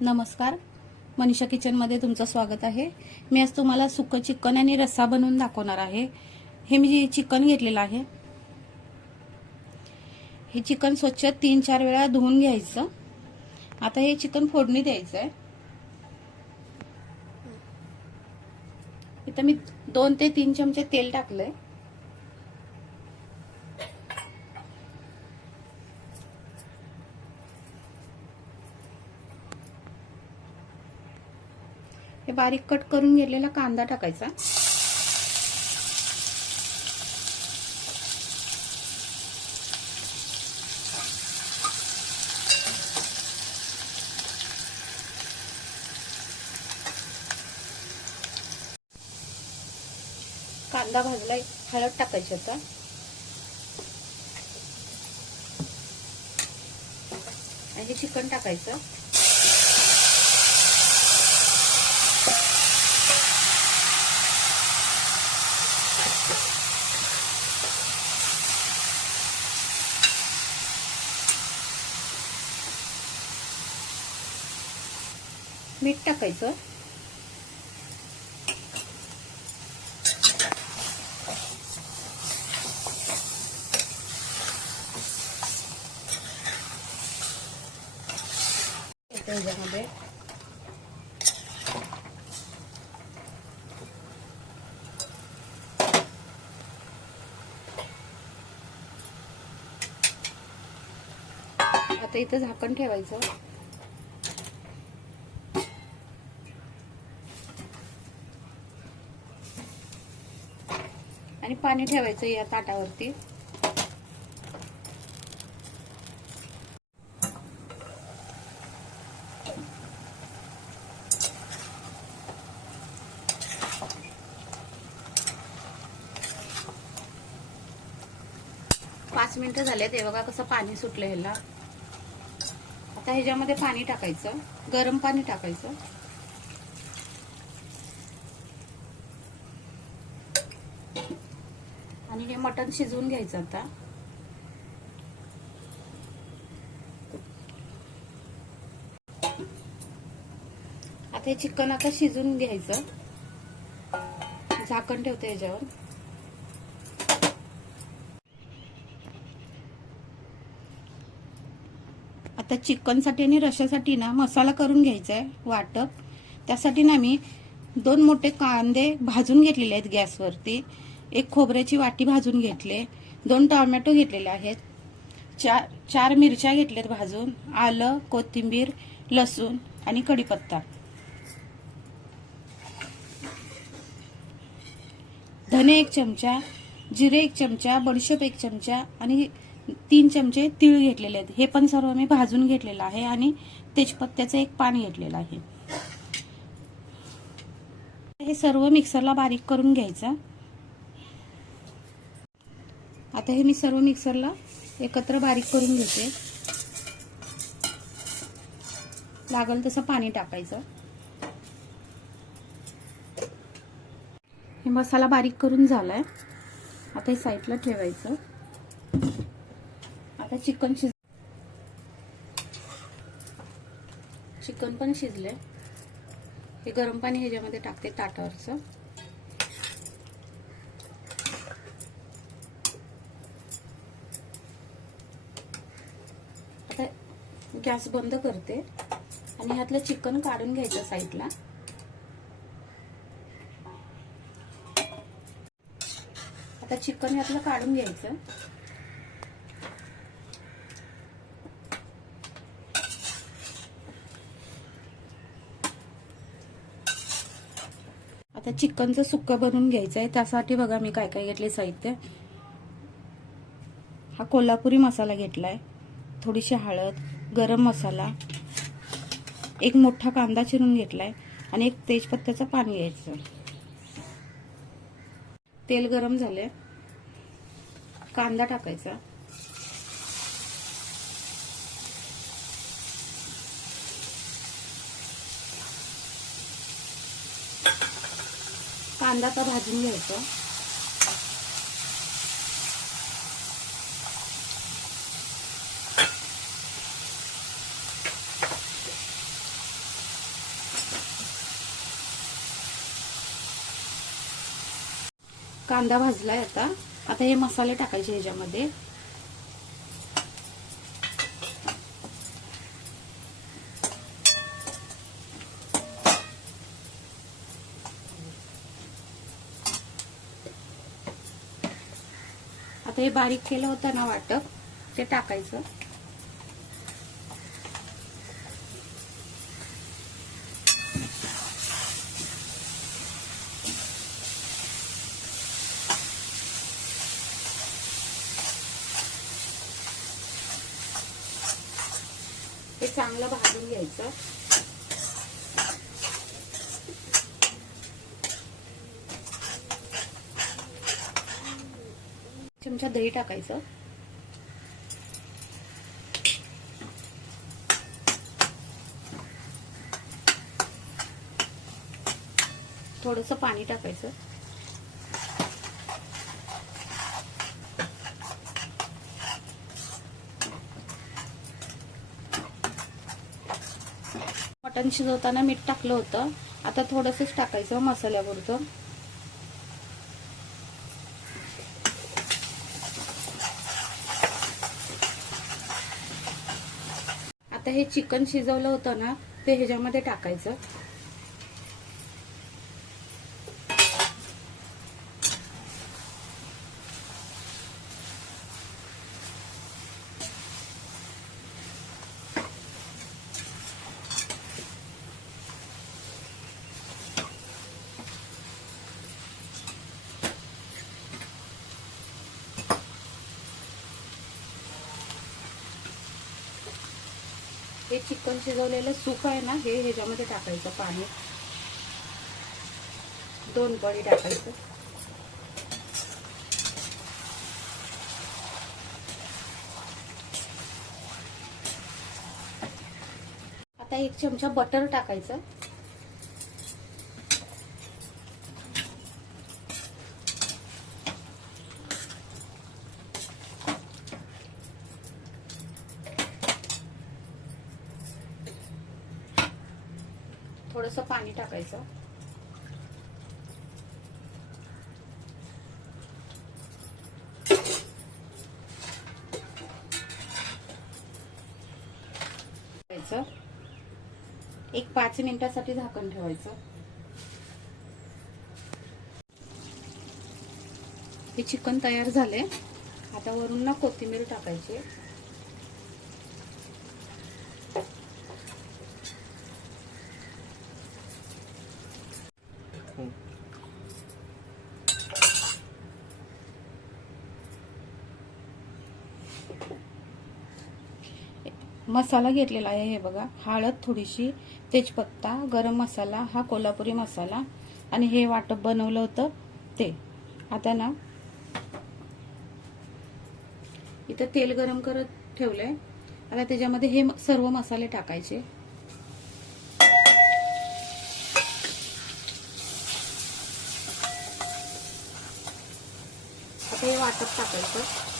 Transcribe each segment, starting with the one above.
नमस्कार. मनीषा किचनमध्ये तुमचं स्वागत आहे. मी आज तुम्हाला सुकं चिकन आणि रस्सा बनवून दाखवणार आहे. हे मी चिकन घेतलेलं आहे. हे चिकन स्वच्छ तीन चार वेळा धुवून घ्यायचं. आता हे चिकन फोडणी द्यायचं आहे इथं मी दोन ते तीन चमचे तेल टाकलंय. बारीक कट करून घेतलेला कांदा टाकायचा. कांदा भाजलाय हळद टाकायची आता. आणि हे चिकन टाकायचं. मीठ टाकायचं. त्याच्यामध्ये आता इथं झाकण ठेवायचं. आणि पाणी ठेवायचं या ताटावरती. पाच मिनिटं झाले ते बघा कसं पाणी सुटलं ह्याला. आता ह्याच्यामध्ये पाणी टाकायचं गरम पाणी टाकायचं आणि हे मटण शिजवून घ्यायचं आता. आता हे चिकन आता शिजून घ्यायचं. झाकण ठेवते याच्यावर. आता चिकनसाठी आणि रशासाठी ना मसाला करून घ्यायचा आहे वाटप. त्यासाठी ना मी दोन मोठे कांदे भाजून घेतलेले आहेत गॅसवरती. एक खोबऱ्याची वाटी भाजून घेतले. दोन टोमॅटो घेतलेले आहेत. चार चार मिरच्या घेतल्यात भाजून. आलं कोथिंबीर लसूण आणि कढीपत्ता. धने एक चमचा जिरे एक चमचा बडीशेप एक चमचा आणि तीन चमचे तीळ घेतलेले आहेत. हे पण सर्व मी भाजून घेतलेलं आहे आणि तेजपत्त्याचं एक पान घेतलेलं आहे. हे सर्व मिक्सरला बारीक करून घ्यायचं. आता हे मी सर्व मिक्सरला एकत्र बारीक करून घेते. लागल तसं पाणी टाकायचं. हे मसाला बारीक करून झालाय. आता हे साईडला ठेवायचं. आता चिकन शिज चिकन पण शिजले हे गरम पाणी ह्याच्यामध्ये टाकते ताटावरचं आता गॅस बंद करते. आणि ह्यातलं चिकन काढून घ्यायचं साईडला. आता चिकन यातलं काढून घ्यायचं. आता चिकनचं सुक्कं बनवून घ्यायचं आहे. त्यासाठी बघा मी काय काय घेतले साहित्य. हा कोल्हापुरी मसाला घेतलाय. थोडीशी हळद. गरम मसाला एक मोठा कांदा चिरून घेतलाय आणि एक तेजपत्त्याचं पाणी घ्यायचं तेल गरम झाले कांदा टाकायचा. कांदा तर भाजून घ्यायचा. कांदा भाजलाय आता. आता हे मसाले टाकायचे ह्याच्यामध्ये. आता हे बारीक केलं होतं ना वाटप ते टाकायचं. चांगलं भाजून घ्यायचं. चमचा दही टाकायचं. थोडस पाणी टाकायचं. कारण शिजवताना मीठ टाकलं होतं. आता थोडंसंच टाकायचं मसाल्यापुरतं. आता हे चिकन शिजवलं होतं ना ते ह्याच्यामध्ये टाकायचं. हे चिकन शिजवलेलं सूप आहे ना हे ह्याच्यामध्ये टाकायचं पाणी. दोन पळी टाकायचं. आता एक चमचा बटर टाकायचं. थोडस पाणी टाकायचं. एक पाच मिनिटासाठी झाकण ठेवायचं. हे चिकन तयार झाले आता वरून ना कोथिंबीर टाकायची. मसाला घेतलेला आहे हे बघा. हळद थोडीशी तेजपत्ता गरम मसाला हा कोल्हापुरी मसाला आणि हे वाटप बनवलं होतं ते. आता ना इथं तेल गरम करत ठेवलंय. आता त्याच्यामध्ये हे सर्व मसाले टाकायचे आता हे वाटप टाकायचं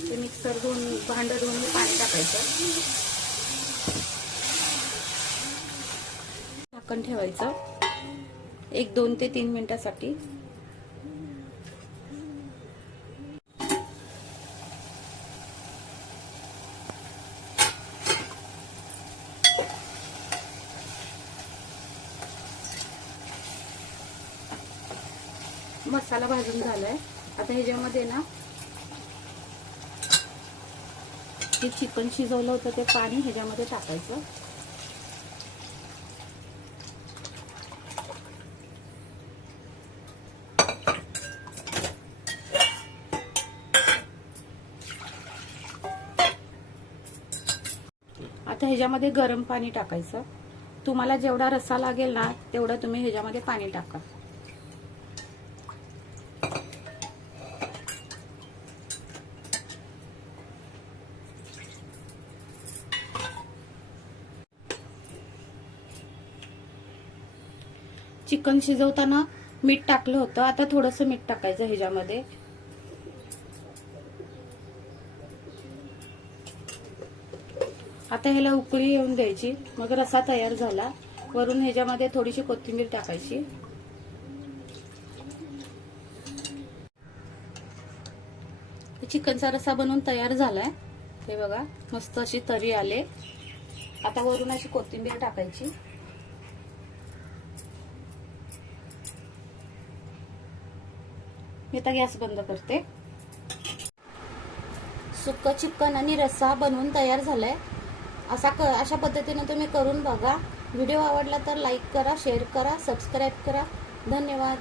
ते मिक्सर धुवून भांडं धुवून पाणी टाकायचं. झाकण ठेवायचं. एक दोन ते तीन मिनिटासाठी. मसाला भाजून झालाय. आता ह्याच्यामध्ये ना जे चिकन शिजवलं होतं ते पाणी ह्याच्यामध्ये टाकायचं. आता ह्याच्यामध्ये गरम पाणी टाकायचं. तुम्हाला जेवढा रस्सा लागेल ना तेवढं तुम्ही ह्याच्यामध्ये पाणी टाका. चिकन शिजवताना मीठ टाकलं होतं. आता थोडंसं मीठ टाकायचं ह्याच्यामध्ये. आता ह्याला उकळी येऊन द्यायची. मग रसा तयार झाला. वरून ह्याच्यामध्ये थोडीशी कोथिंबीर टाकायची. चिकनचा रसा बनवून तयार झालाय. हे बघा मस्त अशी तरी आले. आता वरून अशी कोथिंबीर टाकायची. मी आता गॅस बंद करते. सुक्क चिकन आणि रस्सा बनवून तयार झालाय. असा क अशा पद्धतीने तुम्ही करून बघा. व्हिडिओ आवडला तर लाईक करा शेअर करा सबस्क्राईब करा. धन्यवाद.